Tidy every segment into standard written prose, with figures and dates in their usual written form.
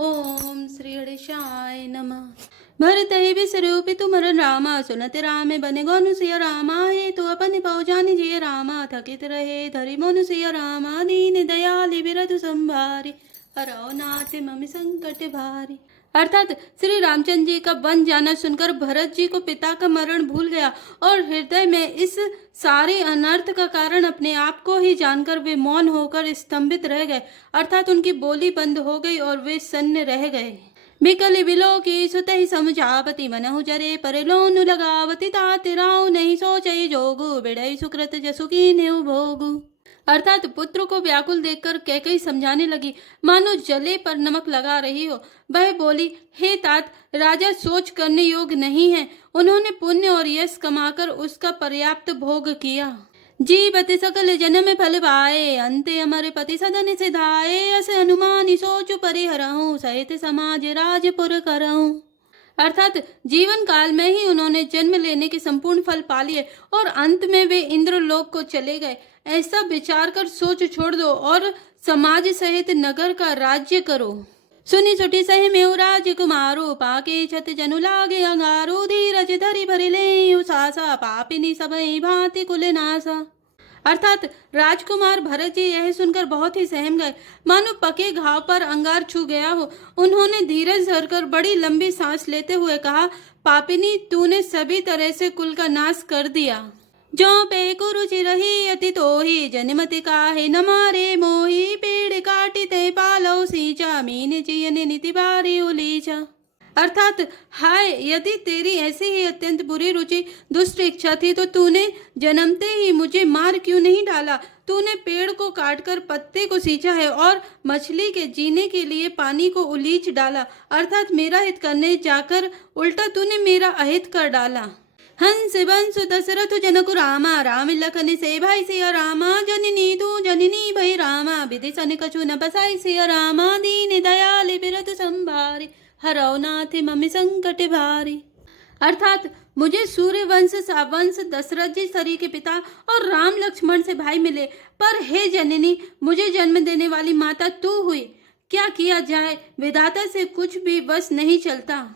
ओम श्री गणेशाय नमः। भरत ही विसरूपि तुमरन रामा, सुनत रामे बने गनुसिय रामा। हे तो अपन पहुँचानी जिय रामा, थकित रहे धरि मनुसिय रामा। दीन दयालि बिरधु संभारी, हरौ नाथ मम संकट भारी। अर्थात श्री रामचंद्र जी का वन जाना सुनकर भरत जी को पिता का मरण भूल गया और हृदय में इस सारे अनर्थ का कारण अपने आप को ही जानकर वे मौन होकर स्तंभित रह गए। अर्थात उनकी बोली बंद हो गई और वे सन्न रह गए। बिकल बिलो की सुत ही समझावती, मनहु जरे पर लोनु लगावती। ताति राव नहीं सोचई जोगु, बिड़ई सुकृत जसु कीन्हु भोगु। अर्थात पुत्र को व्याकुल देखकर कैकेयी समझाने लगी, मानो जले पर नमक लगा रही हो। वह बोली, हे तात, राजा सोच करने योग्य नहीं है। उन्होंने पुण्य और यश कमाकर उसका पर्याप्त भोग किया। जीवति सकल जन्म फल पाए, अंते अमर पति सदन सिधाए। अस हनुमानी सोचु परिहरहूँ, सहित समाज राजपुर करहूँ। अर्थात जीवन काल में ही उन्होंने जन्म लेने के संपूर्ण फल पा लिए और अंत में वे इंद्रलोक को चले गए। ऐसा विचार कर सोच छोड़ दो और समाज सहित नगर का राज्य करो। सुनी सुटी सही मेउ राजकुमारो, पाके छत जनु लागे अंगारो। धीरज धरि भरि लेउ सासा, पापिनी सबई भांति कुल नासा। अर्थात राजकुमार भरत जी यह सुनकर बहुत ही सहम गए, मानो पके घाव पर अंगार छू गया हो। उन्होंने धीरज धरकर बड़ी लंबी सांस लेते हुए कहा, पापिनी, तूने सभी तरह से कुल का नाश कर दिया। जो पे कुरुचि रही अति तोही, जनिमति काहे न मारे मोही। पेड़ काटिते पालौ सींचा, मीन जियने नीति बारी उलीचा। अर्थात हाय, यदि तेरी ऐसी ही अत्यंत बुरी रुचि दुष्ट इच्छा थी तो तूने जन्मते ही मुझे मार क्यों नहीं डाला। तूने पेड़ को काटकर पत्ते को सींचा है और मछली के जीने के लिए पानी को उलीच डाला। अर्थात मेरा हित करने जाकर उल्टा तूने मेरा अहित कर डाला। हंस बंसु दशरथ जनकु रामा, राम लखन से भाई सिया रामा। जननी तू जननी भई रामा, विधि सन कछु न बसाई सिया रामा। दीन दयाल बिरधु संभारी, हरौ नाथ मम संकट भारी। अर्थात मुझे सूर्यवंश सावंश दशरथ जी सरी के पिता और राम लक्ष्मण से भाई मिले, पर हे जननी, मुझे जन्म देने वाली माता तू हुई। क्या किया जाए, विधाता से कुछ भी बस नहीं चलता।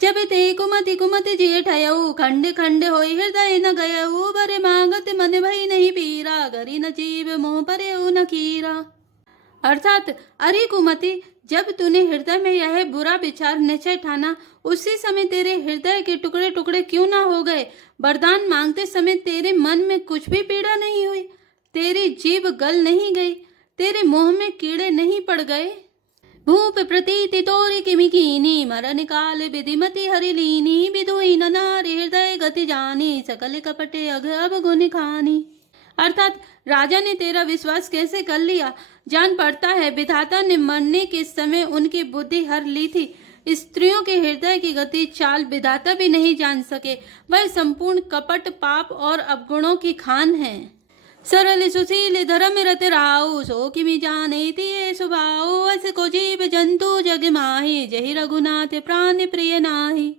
जब ते कुमति कुमति जेठ आयऊ, खंड खंड होई हृदय न गयऊ। बरे मांगत मन भई नहीं पीरा, गरी न जीव मोह परेऊ न कीरा। अर्थात अरे कुमति, जब तूने हृदय में यह बुरा विचार निश्चय ठाना, उसी समय तेरे हृदय के टुकड़े टुकड़े क्यों ना हो गए। वरदान मांगते समय तेरे मन में कुछ भी पीड़ा नहीं हुई, तेरी जीभ गल नहीं गई, तेरे मुंह में कीड़े नहीं पड़ गए। भूप प्रतीति तोरि किमि कीनी, मरण काल विधिमति हरि लीनी। विदुई न नारी हृदय गति जानी, सकल कपटे अघ अब गुण खानी। अर्थात राजा ने तेरा विश्वास कैसे कर लिया। जान पड़ता है विधाता ने मरने के समय उनकी बुद्धि हर ली थी। स्त्रियों के हृदय की गति चाल विधाता भी नहीं जान सके। वह संपूर्ण कपट पाप और अवगुणों की खान है। सरल सुशील धर्म रत राऊ, सो किमि जाने तिये सुभाऊ। अस को जीव जंतु जग माही, जहि रघुनाथ प्राण प्रिय नाही।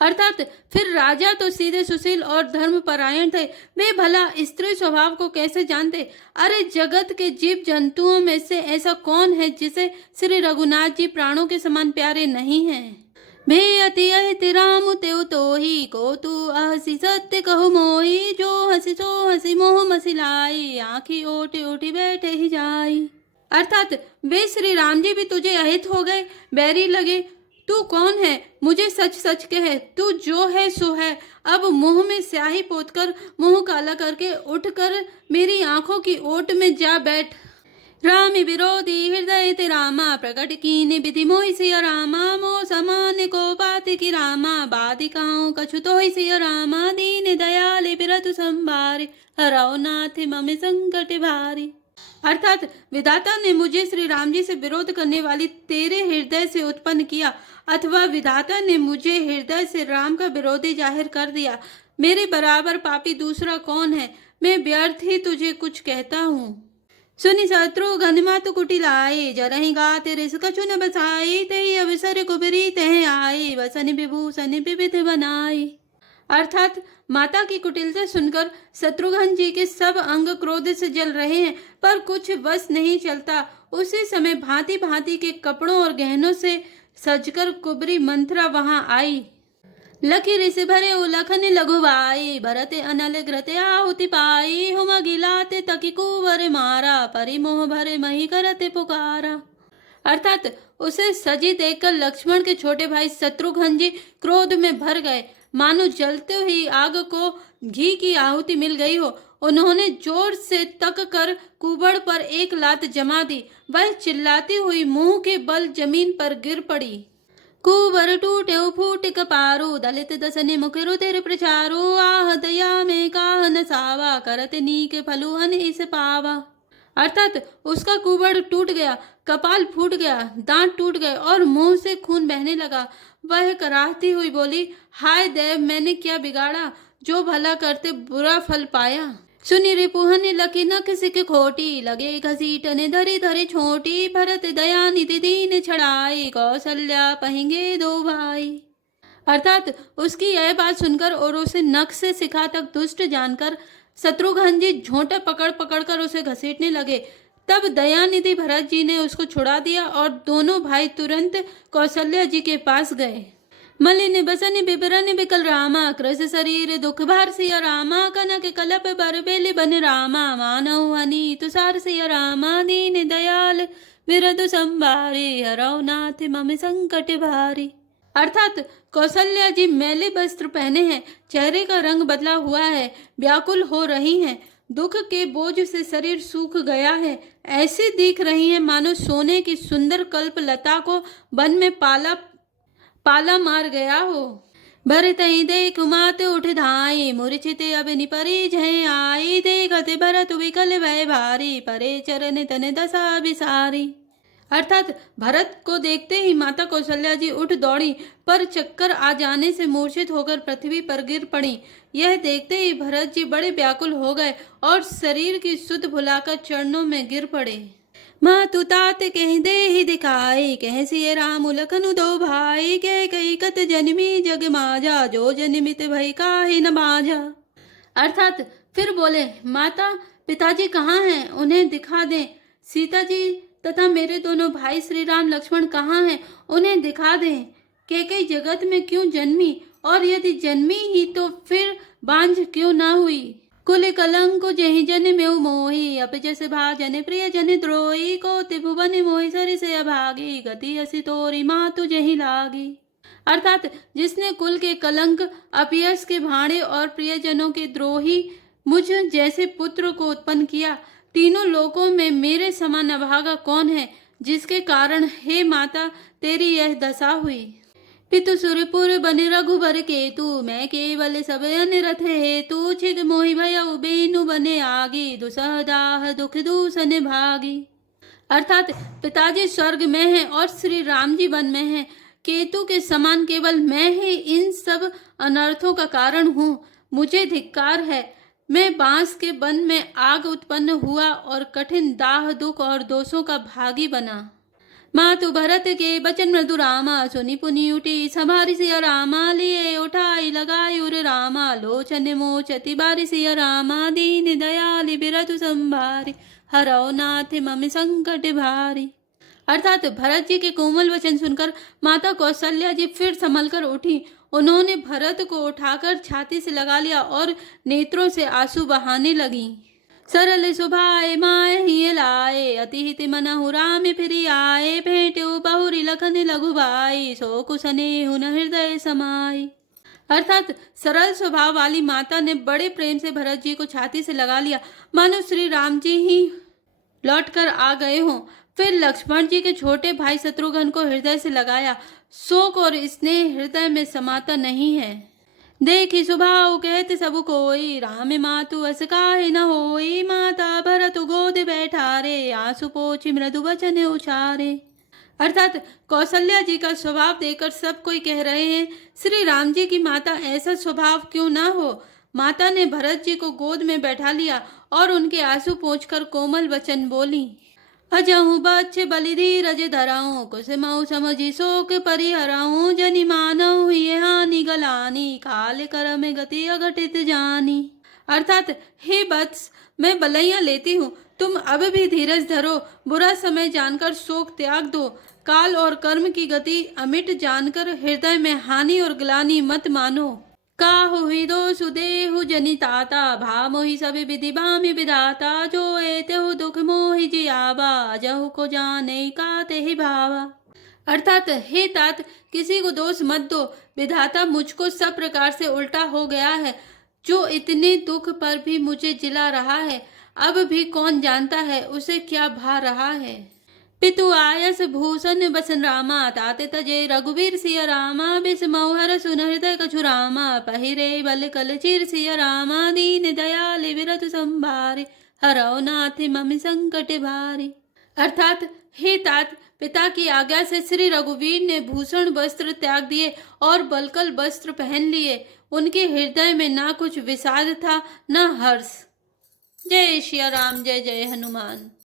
अर्थात फिर राजा तो सीधे सुशील और धर्मपरायण थे, वे भला स्त्री स्वभाव को कैसे जानते। अरे जगत के जीव जंतुओं में से ऐसा कौन है जिसे श्री रघुनाथ जी प्राणों के समान प्यारे नहीं हैं। भेयति अहिति राम तेउ तोहि, को तू अहसी सत्य कहु मोहि। जो हसी सो हसी मोह मसिलाई, आँखी ओटी ओटी बैठे ही जाई। अर्थात वे श्री राम जी भी तुझे अहित हो गए, बैरी लगे। तू कौन है, मुझे सच सच कह, तू जो है सो है। अब मुंह में स्याही पोतकर मुंह काला करके उठकर मेरी आंखों की ओट में जा बैठ। राम विरोधी हृदय ते रामा, प्रकट कीने विधि मोहि सिया रामा। मोह समान को पाति की रामा, बाधिकाओं कछु तोहि सिया रामा। दीन दयाल बिरधु संभारे, हरौ नाथ मम संकट भारी। अर्थात विधाता ने मुझे श्री राम जी से विरोध करने वाली तेरे हृदय से उत्पन्न किया, अथवा विधाता ने मुझे हृदय से राम का विरोधी जाहिर कर दिया। मेरे बराबर पापी दूसरा कौन है। मैं व्यर्थ ही तुझे कुछ कहता हूँ। सुनि शत्रु मातु कुटिलाए, जरहि गाते रिस कछु न बसाई। तेहि अवसर कुबरी तह आई, वसन विभूषण विविध बनाई। अर्थात माता की कुटिलता सुनकर शत्रुघ्न जी के सब अंग क्रोध से जल रहे हैं, पर कुछ बस नहीं चलता। उसी समय भांति भांति के कपड़ों और गहनों से सजकर कुबरी मंथरा वहां आई। लखी ऋषि भरे उलखन लघुबाई, भरते अनल घृते आहुति पाई, हुम गिलाते तकी कुंवर मारा, परिमोह भरे मही करते पुकारा। अर्थात उसे सजी देखकर लक्ष्मण के छोटे भाई शत्रुघ्न जी क्रोध में भर गए, मानो जलते हुई आग को घी की आहुति मिल गई हो। उन्होंने जोर से तक कर कुबड़ पर एक लात जमा दी। वह चिल्लाती हुई मुंह के बल जमीन पर गिर पड़ी। कुबर टूटे फूट कपारो, दलित दसने मुख रुधिर प्रचारो, आह दया में काह न सावा, करत नीक फलुहन इस पावा। अर्थात उसका कुबड़ टूट गया, कपाल फूट गया, दांत टूट गए और मुंह से खून बहने लगा। वह कराहती हुई बोली, हाय देव, मैंने क्या बिगाड़ा जो भला करते बुरा फल पाया। सुनी रिपुहन लकी न किसी के खोटी, लगे घसीटने धरी धरी छोटी, भरत दया निधि दीन छड़ाई, कौशल्या पहेंगे दो भाई। अर्थात उसकी यह बात सुनकर और उसे नख से शिखा तक दुष्ट जानकर शत्रुघ्न जी झोंटा पकड़ पकड़ कर उसे घसीटने लगे। तब दयानिधि भरत जी ने उसको छुड़ा दिया और दोनों भाई तुरंत कौशल्या जी के पास गए। मलिन बसन बिबरन बिकल रामा, कृष शरीर दुख भार सिया रामा, कनक कलप बर बेल बन रामा, मानव हनी तुषार सिया रामा, दीन दयाल विरधु संभारे, हरौ नाथ मम संकट भारी। अर्थात कौशल्या जी मैले वस्त्र पहने हैं, चेहरे का रंग बदला हुआ है, व्याकुल हो रही हैं, दुख के बोझ से शरीर सूख गया है, ऐसी दिख रही हैं मानो सोने की सुंदर कल्प लता को वन में पाला मार गया हो। भरत ही देख मात उठ धाई, मूर्छित अब निपरी जय आई, देखते भरत विकल वह भारी, परे चरण तन दशा बिसारी। अर्थात भरत को देखते ही माता कौशल्या जी उठ दौड़ी, पर चक्कर आ जाने से मूर्छित होकर पृथ्वी पर गिर पड़ी। यह देखते ही भरत जी बड़े व्याकुल हो गए और शरीर की सुध भुलाकर चरणों में गिर पड़े। मातु तात कह दे ही दिखाई, कह सिय राम लखन दो भाई, कह कई कत जन्मी जग माजा, जो जन्मित भई काहे न बाजा। अर्थात फिर बोले, माता पिताजी कहाँ हैं, उन्हें दिखा दें। सीता जी तथा मेरे दोनों भाई श्री राम लक्ष्मण कहाँ हैं, उन्हें दिखा दें। कैकेयी जगत में क्यों जन्मी, और यदि जन्मी ही तो फिर बांझ क्यों ना हुई। कुल कलंक जहि जन में मोही, अब जस भाजन प्रिय जन द्रोही, को त्रिभुवन मोहि सरि से अभागी, गति असी तोरी मातु जहि लागी। अर्थात जिसने कुल के कलंक, अपयश के भाड़े और प्रियजनों के द्रोही मुझ जैसे पुत्र को उत्पन्न किया, तीनों लोकों में मेरे समान अभागा कौन है, जिसके कारण हे माता तेरी यह दशा हुई। पितु सुरपुर बने रघुबर केतु, मैं केवल सब अनरथ हेतु, छिग मोहि भयउ बेनु बने आगी, दुसह दाह दुख दूषण भागी। अर्थात पिताजी स्वर्ग में हैं और श्री राम जी वन में हैं। केतु के समान केवल मैं ही इन सब अनर्थों का कारण हूँ। मुझे धिक्कार है, मैं बांस के वन में आग उत्पन्न हुआ और कठिन दाह दुख और दोषों का भागी बना। मातु भरत के बचन मृदु रामा, सुनी पुनि उठी संभारी सिया रामा, लिए उठाई लगाई उर रामा, लोचन मोचति बारी सिया रामा, दीन दयाल बिरधु संभारी, हरौ नाथ मम संकट भारी। अर्थात भरत जी के कोमल वचन सुनकर माता कौशल्या जी फिर संभल कर उठी। उन्होंने भरत को उठाकर छाती से लगा लिया और नेत्रों से आंसू बहाने लगी। सरल सुभाए माय ही लाए, अति हित मनहु राम फिरि आए, भेंट्यो बहुरी लखन लघु भाई, सो कुसने हुन हृदय समाई। अर्थात सरल स्वभाव वाली माता ने बड़े प्रेम से भरत जी को छाती से लगा लिया, मानो श्री राम जी ही लौटकर आ गए हों। फिर लक्ष्मण जी के छोटे भाई शत्रुघ्न को हृदय से लगाया। शोक और स्नेह हृदय में समाता नहीं है। देखी स्वभाव कहते सब कोई, राम मातु अस काहे न होई, माता भरत गोद बैठारे, आंसू पोछी मृदु वचन उचारे। अर्थात कौशल्या जी का स्वभाव देखकर सब कोई कह रहे हैं, श्री राम जी की माता ऐसा स्वभाव क्यों ना हो। माता ने भरत जी को गोद में बैठा लिया और उनके आंसू पोंछकर कोमल वचन बोली। अजहु बच्छ बलि धीरज धराऊं, कुसुमऊ समझी शोक परिहराऊं, जनि मानऊ ये हानि गलानी, काल करम गति अघटित जानी। अर्थात हे वत्स, मैं बलैया लेती हूँ, तुम अब भी धीरज धरो, बुरा समय जानकर शोक त्याग दो, काल और कर्म की गति अमिट जानकर हृदय में हानि और ग्लानि मत मानो। काहु ही दोषु देहु जनिताता, भा मोहि सभी विधि बामी विधाता, जो एतेहु दुख मोहि जियावा, जहु को जाने का तेहि भावा। अर्थात हे तात, किसी को दोष मत दो, विधाता मुझको सब प्रकार से उल्टा हो गया है, जो इतने दुख पर भी मुझे जिला रहा है। अब भी कौन जानता है उसे क्या भा रहा है। पितु आयस भूषण बसन रामा, ताते तजे रघुवीर सिया रामा, बिस मौहर सुन हृदय कछु रामा, पहिरे बल कल चीर सिया रामा, दीन दयाल विरत संभारे, हरौ नाथ मम संकट भारी। अर्थात हे तात, पिता की आज्ञा से श्री रघुवीर ने भूषण वस्त्र त्याग दिए और बलकल वस्त्र पहन लिए। उनके हृदय में ना कुछ विषाद था न हर्ष। जय श्री राम, जय जय हनुमान।